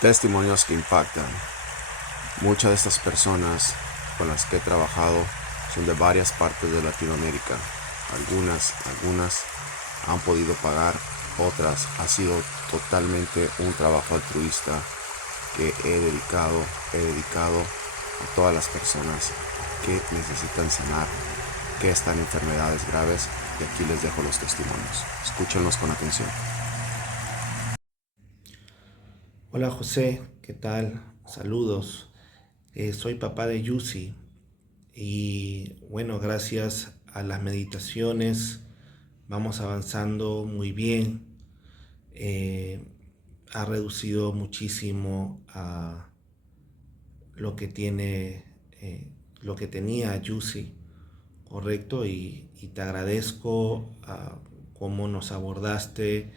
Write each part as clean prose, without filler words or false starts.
Testimonios que impactan. Muchas de estas personas con las que he trabajado son de varias partes de Latinoamérica. Algunas han podido pagar, otras ha sido totalmente un trabajo altruista que he dedicado a todas las personas que necesitan sanar, que están en enfermedades graves, y aquí les dejo los testimonios. Escúchenlos con atención. Hola José, ¿qué tal? Saludos. Soy papá de Yusi y bueno, gracias a las meditaciones vamos avanzando muy bien. Eh, Ha reducido muchísimo a lo que tiene, lo que tenía Yusi, correcto, y te agradezco cómo nos abordaste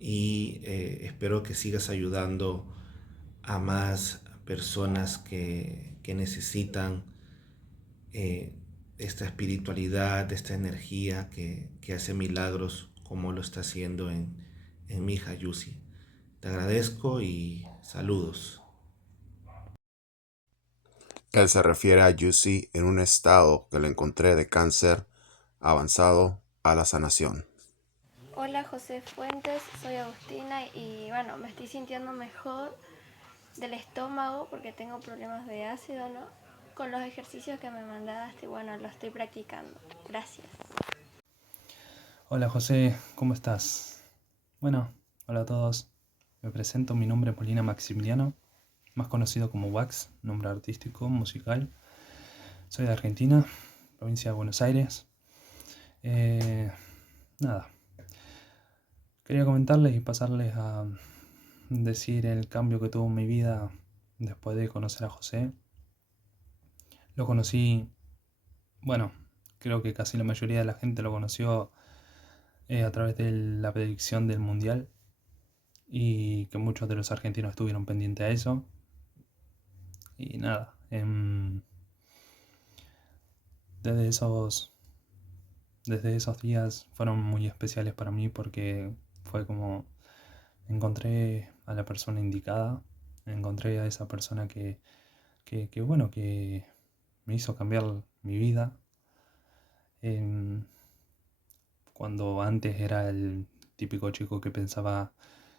y espero que sigas ayudando a más personas que necesitan eh, esta espiritualidad, esta energía que hace milagros como lo está haciendo en mi hija Yusi. Te agradezco y saludos. Él se refiere a Juicy en un estado que le encontré de cáncer avanzado a la sanación. Hola José Fuentes, soy Agustina y bueno, me estoy sintiendo mejor del estómago porque tengo problemas de ácido, ¿no? Con los ejercicios que me mandaste, bueno, lo estoy practicando. Gracias. Hola José, ¿cómo estás? Bueno, hola a todos. Me presento, mi nombre es Molina Maximiliano, más conocido como Wax, nombre artístico, musical. Soy de Argentina, provincia de Buenos Aires. Eh, Nada, quería comentarles y pasarles a decir el cambio que tuvo en mi vida después de conocer a José. Lo conocí, bueno, creo que casi la mayoría de la gente lo conoció a través de la predicción del Mundial y que muchos de los argentinos estuvieron pendientes a eso. Y nada, desde esos, desde esos días fueron muy especiales para mí porque fue como encontré a la persona indicada, encontré a esa persona bueno, que me hizo cambiar mi vida. Em, Cuando antes era el típico chico que pensaba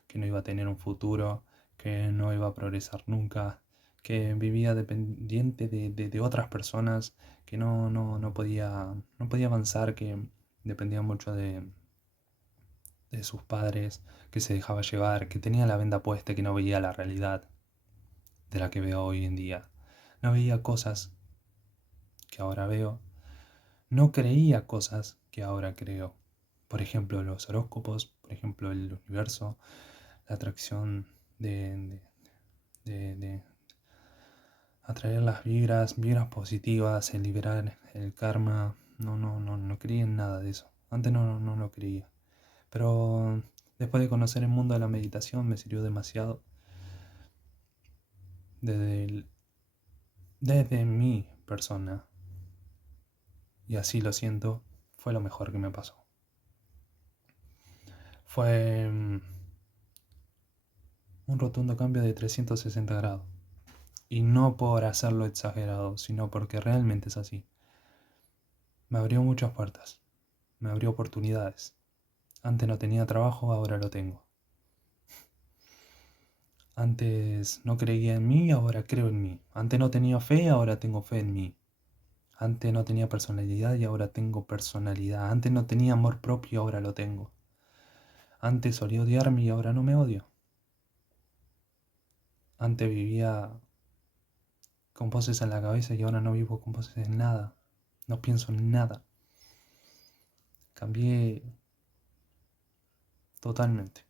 que no iba a tener un futuro, que no iba a progresar nunca, que vivía dependiente de otras personas, que no podía avanzar, que dependía mucho de sus padres, que se dejaba llevar, que tenía la venda puesta, que no veía la realidad de la que veo hoy en día. No veía cosas que ahora veo, no creía cosas que ahora creo. Por ejemplo, los horóscopos, por ejemplo, el universo, la atracción de, de atraer las vibras positivas, el liberar el karma. No creía en nada de eso. Antes no lo creía. Pero después de conocer el mundo de la meditación me sirvió demasiado. Desde, desde mi persona, y así lo siento, fue lo mejor que me pasó. Fue un rotundo cambio de 360 grados. Y no por hacerlo exagerado, sino porque realmente es así. Me abrió muchas puertas, me abrió oportunidades. Antes no tenía trabajo, ahora lo tengo. Antes no creía en mí, ahora creo en mí. Antes no tenía fe, ahora tengo fe en mí. Antes no tenía personalidad y ahora tengo personalidad. Antes no tenía amor propio, ahora lo tengo. Antes solía odiarme y ahora no me odio. Antes vivía con voces en la cabeza y ahora no vivo con voces en nada. No pienso en nada. Cambié totalmente.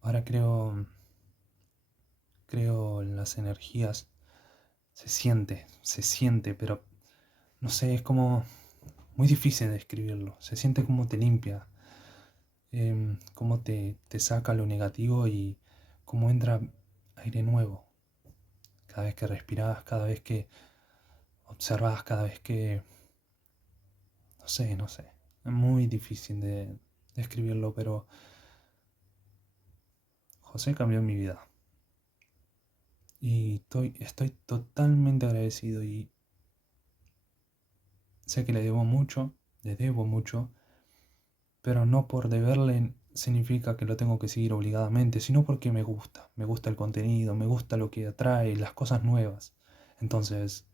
Ahora creo en las energías. Se siente, pero no sé, es como muy difícil de describirlo. Se siente como te limpia, como te saca lo negativo y como entra aire nuevo. Cada vez que respirás, cada vez que observas, cada vez que... No sé. Es muy difícil de describirlo, pero José cambió mi vida. Y estoy totalmente agradecido y sé que le debo mucho, pero no por deberle significa que lo tengo que seguir obligadamente, sino porque me gusta el contenido, me gusta lo que atrae, las cosas nuevas. Entonces,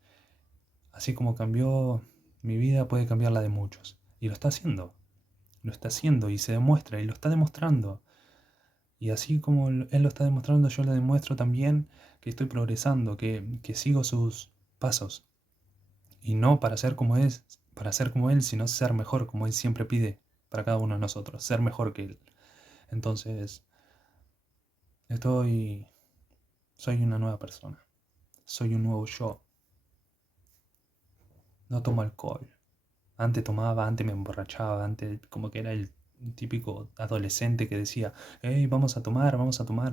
así como cambió mi vida, puede cambiar la de muchos. Y lo está haciendo y se demuestra y lo está demostrando. Y así como él lo está demostrando, yo le demuestro también que estoy progresando, que sigo sus pasos. Y no para ser como él, sino ser mejor, como él siempre pide para cada uno de nosotros, ser mejor que él. Entonces, soy una nueva persona, soy un nuevo yo. No tomo alcohol. Antes tomaba, antes me emborrachaba, antes como que era el típico adolescente que decía, hey, vamos a tomar,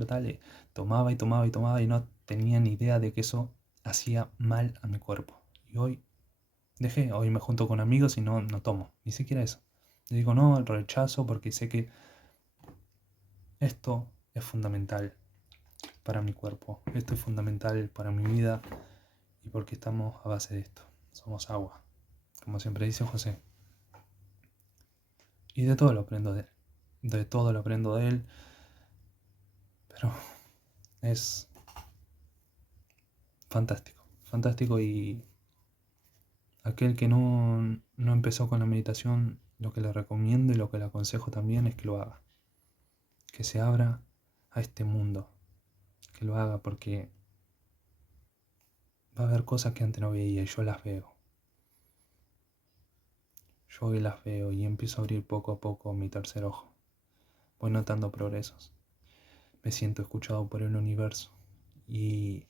dale. Tomaba y tomaba y tomaba y no tenía ni idea de que eso hacía mal a mi cuerpo. Y hoy me junto con amigos y no tomo, ni siquiera eso. Le digo no, el rechazo porque sé que esto es fundamental para mi cuerpo, esto es fundamental para mi vida y porque estamos a base de esto. Somos agua, como siempre dice José. Y de todo lo aprendo de él. De todo lo aprendo de él. Pero es fantástico. Fantástico y aquel que no empezó con la meditación, lo que le recomiendo y lo que le aconsejo también es que lo haga. Que se abra a este mundo. Que lo haga porque va a haber cosas que antes no veía y yo las veo. Yo hoy las veo y empiezo a abrir poco a poco mi tercer ojo. Voy notando progresos. Me siento escuchado por el universo. Y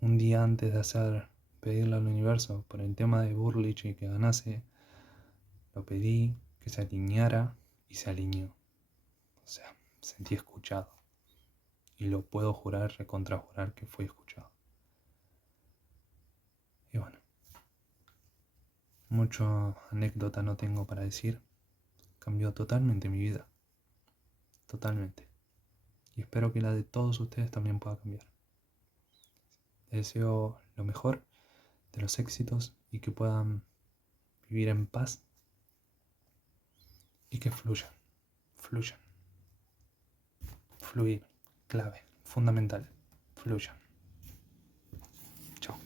un día antes de pedirle al universo por el tema de Burlich y que ganase, lo pedí que se alineara y se alineó. O sea, sentí escuchado. Y lo puedo jurar, recontrajurar que fui escuchado. Y bueno, mucha anécdota no tengo para decir. Cambió totalmente mi vida. Totalmente. Y espero que la de todos ustedes también pueda cambiar. Les deseo lo mejor, de los éxitos y que puedan vivir en paz y que fluyan. Fluir, clave, fundamental. Fluyan. Chao.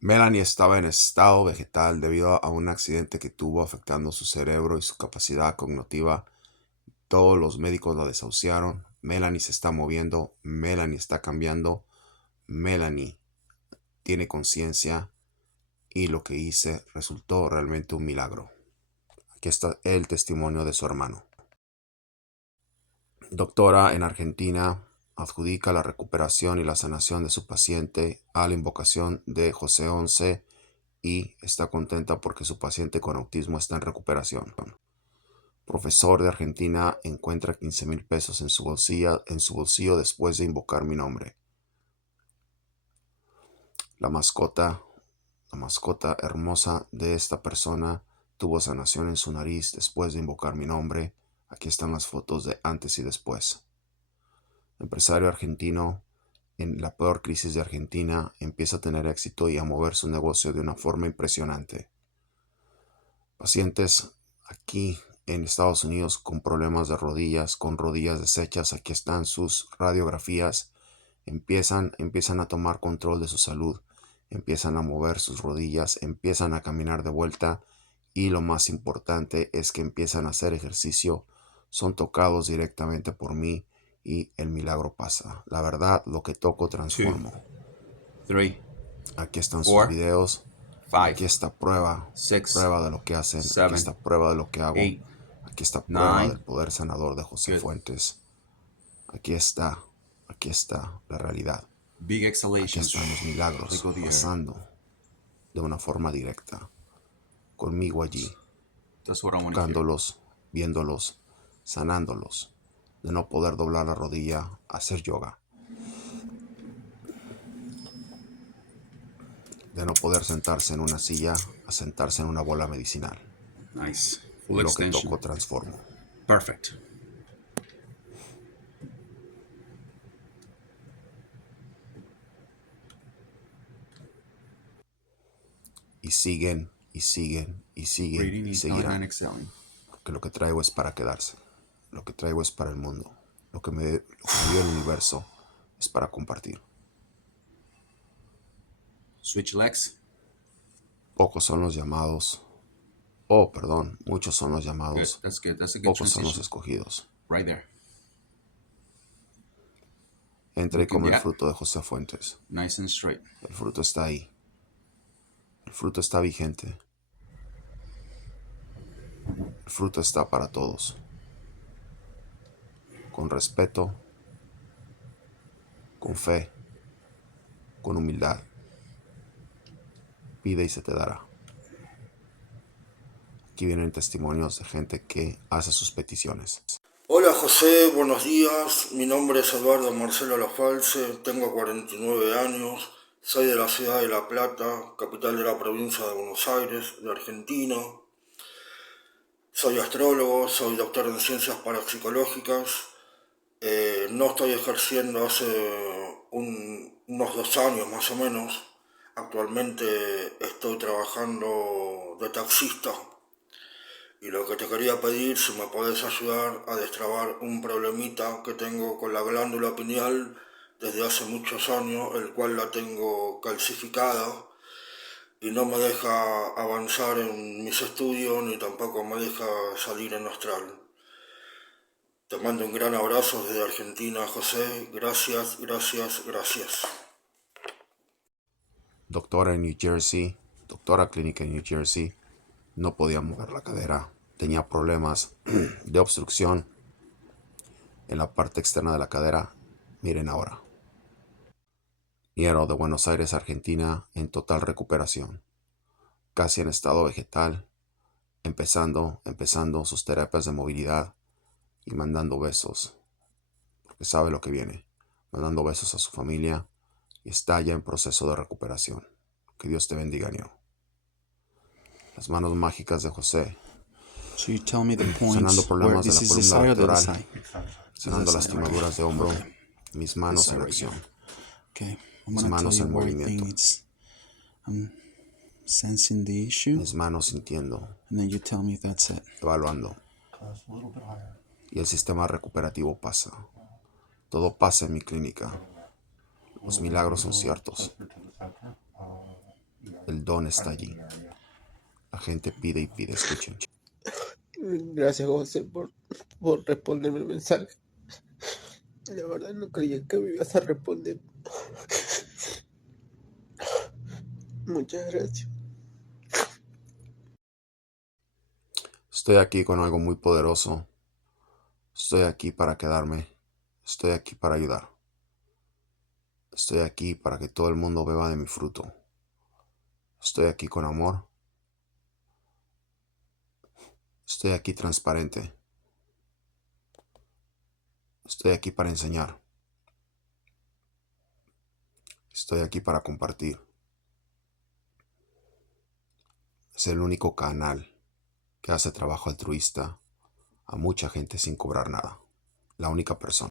Melanie estaba en estado vegetal debido a un accidente que tuvo afectando su cerebro y su capacidad cognitiva. Todos los médicos la desahuciaron. Melanie se está moviendo. Melanie está cambiando. Melanie tiene conciencia y lo que hice resultó realmente un milagro. Aquí está el testimonio de su hermano. Doctora en Argentina adjudica la recuperación y la sanación de su paciente a la invocación de José 11 y está contenta porque su paciente con autismo está en recuperación. Profesor de Argentina encuentra 15,000 pesos en su bolsillo después de invocar mi nombre. La mascota hermosa de esta persona tuvo sanación en su nariz después de invocar mi nombre. Aquí están las fotos de antes y después. Empresario argentino en la peor crisis de Argentina empieza a tener éxito y a mover su negocio de una forma impresionante. Pacientes aquí en Estados Unidos con problemas de rodillas, con rodillas deshechas, aquí están sus radiografías, empiezan a tomar control de su salud, empiezan a mover sus rodillas, empiezan a caminar de vuelta y lo más importante es que empiezan a hacer ejercicio, son tocados directamente por mí y el milagro pasa. La verdad, lo que toco transformo. 2, 3, Aquí están 4, sus videos. 5, Aquí está prueba 6, de lo que hacen. 7, Aquí está prueba de lo que hago. 8, Aquí está prueba 9. del poder sanador de José Good. Fuentes. Aquí está la realidad. Big Aquí exhalations. están los milagros Let go of the air. pasando de una forma directa. Conmigo allí, That's what I want to hear. tocándolos, viéndolos, sanándolos. De no poder doblar la rodilla, hacer yoga. De no poder sentarse en una silla, a sentarse en una bola medicinal. Nice. Full Lo que extension. toco transformo. Perfect. y siguen y siguen y siguen Breathing, y inhaling and seguirán. exhaling. Porque lo que traigo es para quedarse. Lo que traigo es para el mundo. Lo que me dio el universo es para compartir. Switch legs. Pocos son los llamados. Oh, perdón. Muchos son los Good. llamados. That's good. That's a good Pocos son los transition. escogidos. Right there. Entra y Looking come el back. fruto de José Fuentes. Nice and straight. El fruto está ahí. El fruto está vigente. El fruto está para todos. Con respeto, con fe, con humildad. Pide y se te dará. Aquí vienen testimonios de gente que hace sus peticiones. Hola José, buenos días. Mi nombre es Eduardo Marcelo Lafalce, tengo 49 años, soy de la ciudad de La Plata, capital de la provincia de Buenos Aires, de Argentina. Soy astrólogo, soy doctor en ciencias parapsicológicas. No estoy ejerciendo hace unos 2 años más o menos. Actualmente estoy trabajando de taxista. Y lo que te quería pedir, si me podés ayudar a destrabar un problemita que tengo con la glándula pineal desde hace muchos años, el cual la tengo calcificada y no me deja avanzar en mis estudios ni tampoco me deja salir en astral. Te mando un gran abrazo desde Argentina, José. Gracias, gracias, gracias. Doctora en New Jersey, doctora clínica en New Jersey, no podía mover la cadera. Tenía problemas de obstrucción en la parte externa de la cadera. Miren ahora. Niero de Buenos Aires, Argentina, en total recuperación. Casi en estado vegetal, empezando sus terapias de movilidad y mandando besos, porque sabe lo que viene. Mandando besos a su familia y está ya en proceso de recuperación. Que Dios te bendiga, Niero. Las manos mágicas de José, So you tell me the sanando points where problemas de this la is this columna side or the other vertebral, side? sanando This lastimaduras de hombro, Okay. mis manos side en right acción, Okay. I'm mis gonna tell manos you en where I movimiento, think it's I'm sensing the issue, mis manos sintiendo, and then you tell me if that's it. evaluando. Y el sistema recuperativo pasa. Todo pasa en mi clínica. Los milagros son ciertos. El don está allí. La gente pide y pide, escuchen. Gracias, José, por responderme el mensaje. La verdad no creía que me ibas a responder. Muchas gracias. Estoy aquí con algo muy poderoso. Estoy aquí para quedarme. Estoy aquí para ayudar. Estoy aquí para que todo el mundo beba de mi fruto. Estoy aquí con amor. Estoy aquí transparente. Estoy aquí para enseñar. Estoy aquí para compartir. Es el único canal que hace trabajo altruista a mucha gente sin cobrar nada. La única persona.